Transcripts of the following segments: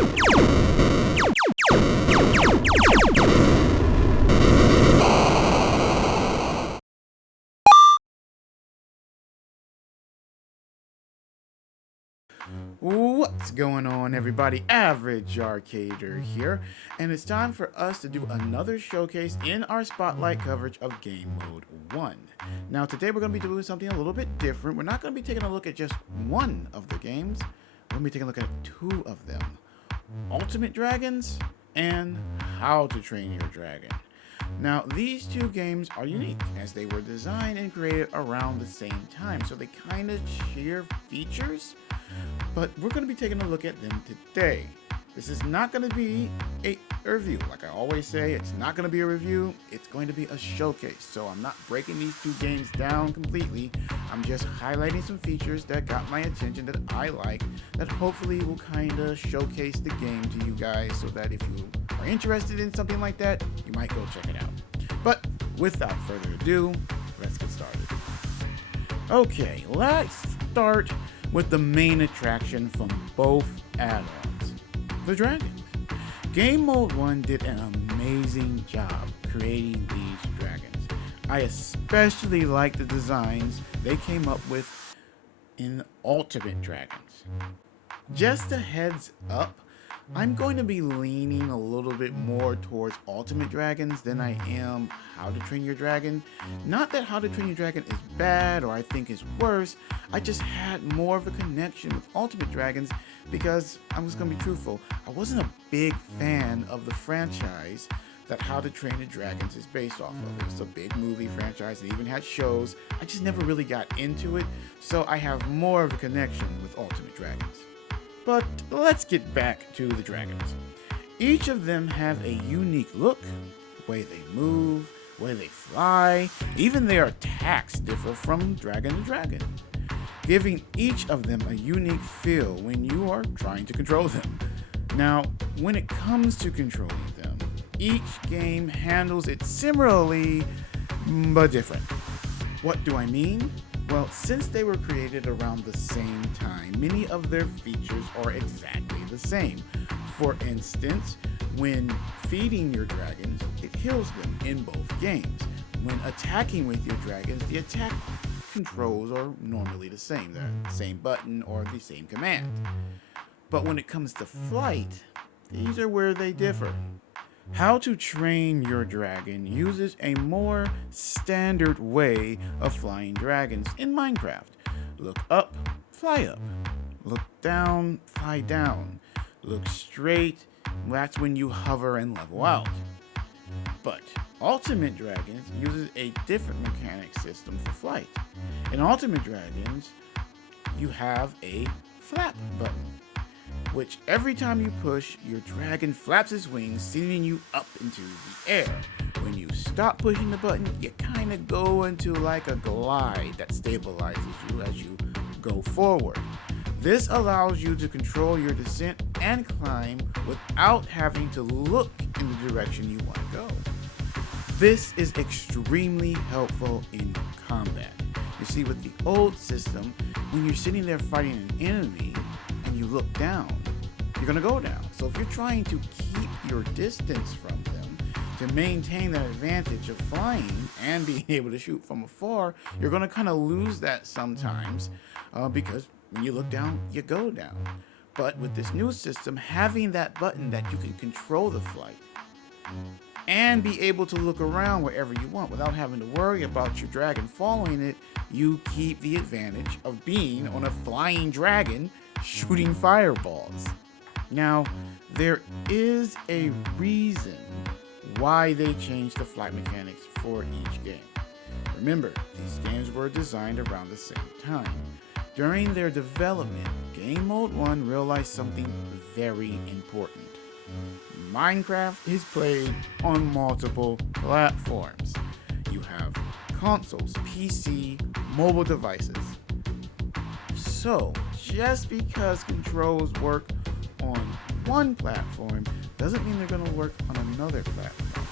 What's going on, everybody? Average Arcader here, and it's time for us to do another showcase in our spotlight coverage of Gamemode 1. Now, today we're going to be doing something a little bit different. We're not going to be taking a look at just one of the games. We're going to be taking a look at two of them: Ultimate Dragons and How to Train Your Dragon. Now, these two games are unique as they were designed and created around the same time, so they kind of share features, but we're going to be taking a look at them today. This is not going to be a review. Like I always say, it's not going to be a review, it's going to be a showcase. So I'm not breaking these two games down completely. I'm just highlighting some features that got my attention that I like, that hopefully will kind of showcase the game to you guys, so that if you are interested in something like that, you might go check it out. But without further ado, let's get started. Okay, let's start with the main attraction from both add-ons, the dragons. Gamemode 1 did an amazing job creating these dragons. I especially like the designs they came up with in Ultimate Dragons. Just a heads up, I'm going to be leaning a little bit more towards Ultimate Dragons than I am How to Train Your Dragon. Not that How to Train Your Dragon is bad or I think is worse, I just had more of a connection with Ultimate Dragons because, I'm just going to be truthful, I wasn't a big fan of the franchise that How to Train Your Dragons is based off of. It was a big movie franchise, it even had shows. I just never really got into it, so I have more of a connection with Ultimate Dragons. But let's get back to the dragons. Each of them have a unique look, the way they move, the way they fly, even their attacks differ from dragon to dragon, giving each of them a unique feel when you are trying to control them. Now, when it comes to controlling them, each game handles it similarly, but different. What do I mean? Well, since they were created around the same time, many of their features are exactly the same. For instance, when feeding your dragons, it heals them in both games. When attacking with your dragons, the attack controls are normally the same. They're the same button or the same command. But when it comes to flight, these are where they differ. How to Train Your Dragon uses a more standard way of flying dragons in Minecraft. Look up, fly up. Look down, fly down. Look straight, that's when you hover and level out. But Ultimate Dragons uses a different mechanic system for flight. In Ultimate Dragons, you have a flap button, which every time you push, your dragon flaps its wings, sending you up into the air. When you stop pushing the button, you kind of go into like a glide that stabilizes you as you go forward. This allows you to control your descent and climb without having to look in the direction you want to go. This is extremely helpful in combat. You see, with the old system, when you're sitting there fighting an enemy and you look down, you're going to go down. So if you're trying to keep your distance from them, to maintain that advantage of flying and being able to shoot from afar, you're going to kind of lose that sometimes because when you look down, you go down. But with this new system, having that button that you can control the flight and be able to look around wherever you want without having to worry about your dragon following it, you keep the advantage of being on a flying dragon shooting fireballs. Now, there is a reason why they changed the flight mechanics for each game. Remember, these games were designed around the same time. During their development, Gamemode 1 realized something very important. Minecraft is played on multiple platforms. You have consoles, PC, mobile devices. So, just because controls work on one platform doesn't mean they're going to work on another platform.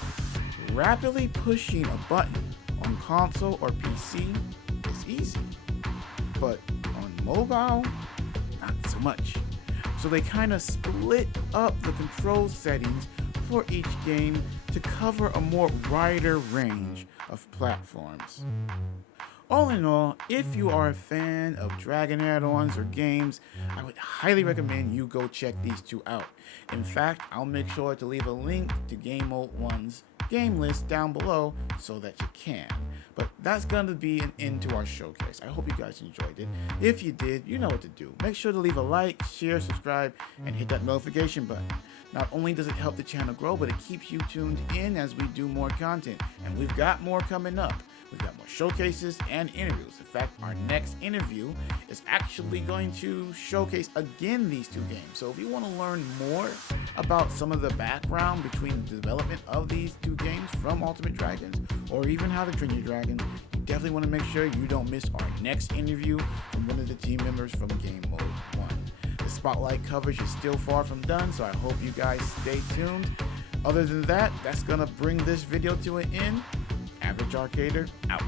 Rapidly pushing a button on console or PC is easy, but on mobile, not so much. So they kind of split up the control settings for each game to cover a more wider range of platforms. All in all, if you are a fan of Dragon add-ons or games, I would highly recommend you go check these two out. In fact, I'll make sure to leave a link to Gamemode 1's game list down below so that you can. But that's going to be an end to our showcase. I hope you guys enjoyed it. If you did, you know what to do. Make sure to leave a like, share, subscribe, and hit that notification button. Not only does it help the channel grow, but it keeps you tuned in as we do more content. And we've got more coming up. We've got more showcases and interviews. In fact, our next interview is actually going to showcase again these two games. So if you want to learn more about some of the background between the development of these two games from Ultimate Dragons, or even how to train your dragon, you definitely want to make sure you don't miss our next interview from one of the team members from Gamemode 1. The spotlight coverage is still far from done, so I hope you guys stay tuned. Other than that, that's going to bring this video to an end. Average Arcader out.